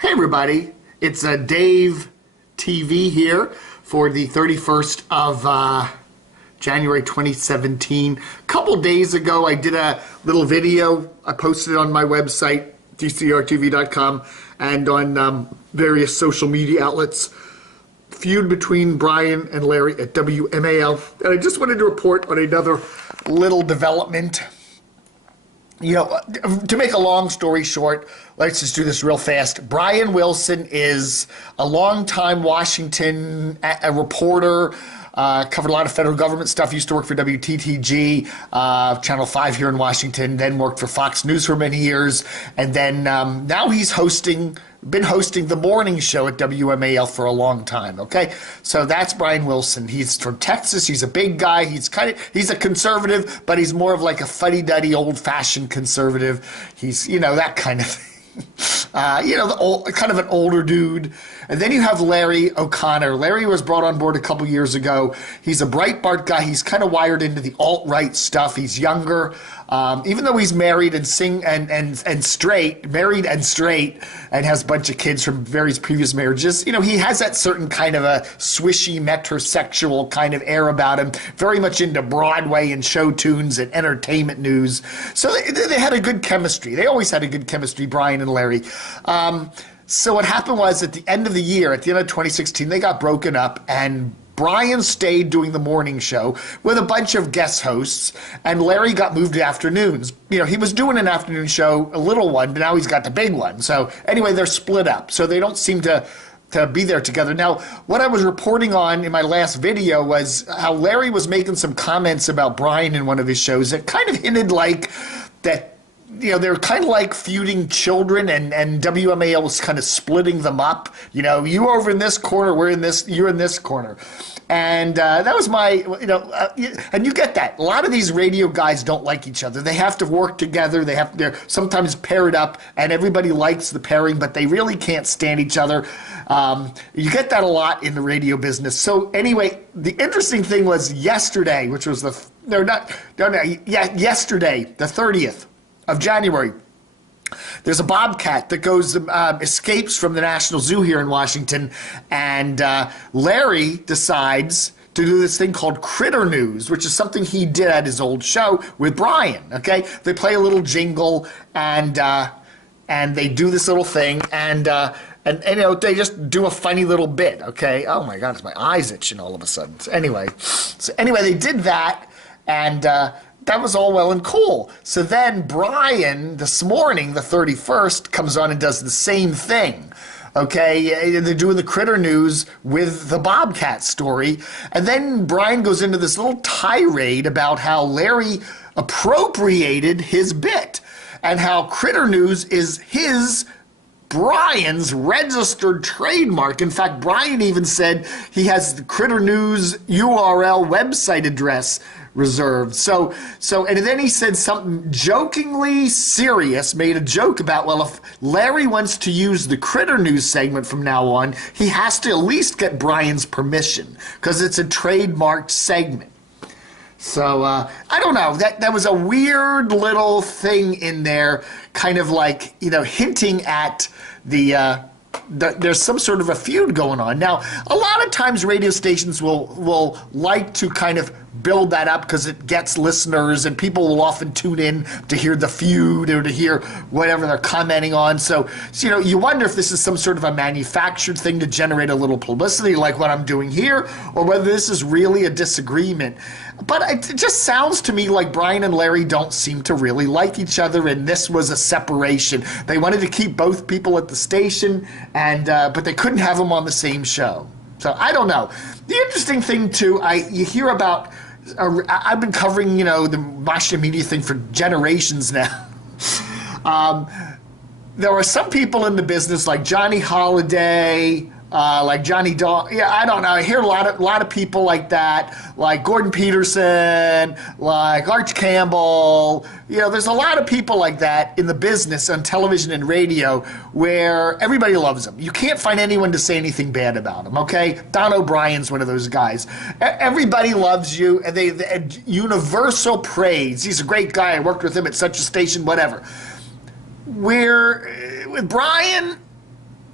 Hey everybody, it's Dave TV here for the 31st of January 2017. A couple days ago I did a little video. I posted it on my website, dcrtv.com, and on various social media outlets. Feud between Brian and Larry at WMAL. And I just wanted to report on another little development. You know, to make a long story short, let's just do this real fast. Brian Wilson is a longtime Washington reporter, covered a lot of federal government stuff, used to work for WTTG, Channel 5 here in Washington, then worked for Fox News for many years, and then now he's been hosting the morning show at WMAL for a long time, okay? So that's Brian Wilson. He's from Texas. He's a big guy. He's a conservative, but he's more of like a fuddy-duddy, old-fashioned conservative. He's, you know, that kind of thing. Kind of an older dude. And then you have Larry O'Connor. Larry was brought on board a couple years ago. He's a Breitbart guy. He's kind of wired into the alt-right stuff. He's younger. Even though he's married and married and straight, and has a bunch of kids from various previous marriages, you know, he has that certain kind of a swishy metrosexual kind of air about him, very much into Broadway and show tunes and entertainment news. So they had a good chemistry. They always had a good chemistry, Brian and Larry. So what happened was at the end of the year, at the end of 2016, they got broken up, and Brian stayed doing the morning show with a bunch of guest hosts, and Larry got moved to afternoons. You know, he was doing an afternoon show, a little one, but now he's got the big one. So anyway, they're split up. So they don't seem to be there together. Now, what I was reporting on in my last video was how Larry was making some comments about Brian in one of his shows that kind of hinted like that, you know, they're kind of like feuding children, and WMAL was kind of splitting them up. You know, you over in this corner, you're in this corner. And that was my, you know, and you get that. A lot of these radio guys don't like each other. They have to work together. They're sometimes paired up, and everybody likes the pairing, but they really can't stand each other. You get that a lot in the radio business. So anyway, the interesting thing was yesterday, which was yesterday, the 30th of January. There's a bobcat that escapes from the National Zoo here in Washington, and Larry decides to do this thing called Critter News, which is something he did at his old show with Brian, okay? They play a little jingle, and they do this little thing, and you know, they just do a funny little bit, okay? Oh my God, it's my eyes itching all of a sudden. So anyway, they did that, and that was all well and cool. So then Brian, this morning, the 31st, comes on and does the same thing. Okay, they're doing the Critter News with the Bobcat story. And then Brian goes into this little tirade about how Larry appropriated his bit and how Critter News is Brian's registered trademark. In fact, Brian even said he has the Critter News URL website address reserved. So, and then he said something jokingly serious, made a joke about, well, if Larry wants to use the Critter News segment from now on, he has to at least get Brian's permission because it's a trademarked segment. So, I don't know, that was a weird little thing in there, kind of like, you know, hinting at there's some sort of a feud going on. Now, a lot of times radio stations will like to kind of build that up because it gets listeners, and people will often tune in to hear the feud or to hear whatever they're commenting on. So you know, you wonder if this is some sort of a manufactured thing to generate a little publicity like what I'm doing here, or whether this is really a disagreement. But it just sounds to me like Brian and Larry don't seem to really like each other, and this was a separation. They wanted to keep both people at the station, and but they couldn't have them on the same show. So I don't know. The interesting thing too, you hear about. I've been covering, you know, the Washington media thing for generations now. There are some people in the business like Johnny Holiday, like Johnny Daw. Yeah, I don't know. I hear a lot of people like that, like Gordon Peterson, like Arch Campbell. You know, there's a lot of people like that in the business on television and radio where everybody loves them. You can't find anyone to say anything bad about them, okay? Don O'Brien's one of those guys. Everybody loves you, and they universal praise. He's a great guy. I worked with him at such a station, whatever. Where with Brian,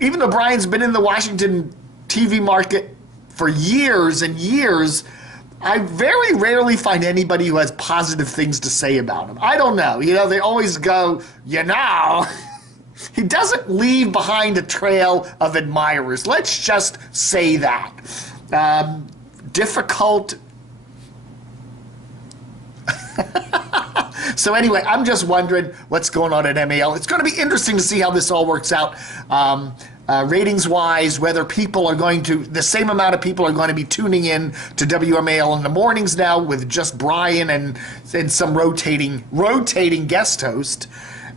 even though Brian's been in the Washington TV market for years and years, I very rarely find anybody who has positive things to say about him. I don't know. They always go, he doesn't leave behind a trail of admirers. Let's just say that. Difficult. So anyway, I'm just wondering what's going on at MAL. It's going to be interesting to see how this all works out. Ratings-wise, whether people are going to, the same amount of people are going to be tuning in to WMAL in the mornings now with just Brian and some rotating guest host.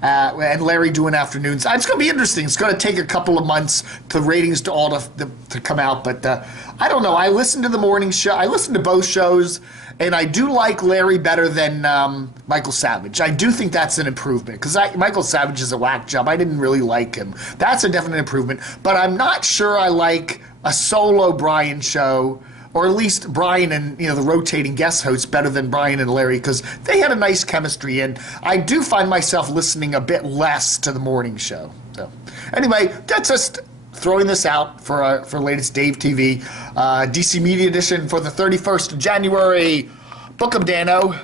And Larry doing afternoons. It's going to be interesting. It's going to take a couple of months for ratings to all to come out. But I don't know. I listen to the morning show. I listen to both shows. And I do like Larry better than Michael Savage. I do think that's an improvement because Michael Savage is a whack job. I didn't really like him. That's a definite improvement. But I'm not sure I like a solo Brian show, or at least Brian and the rotating guest hosts better than Brian and Larry because they had a nice chemistry. And I do find myself listening a bit less to the morning show. So anyway, that's just throwing this out for latest Dave TV DC Media Edition for the 31st of January. Book 'em, Dano.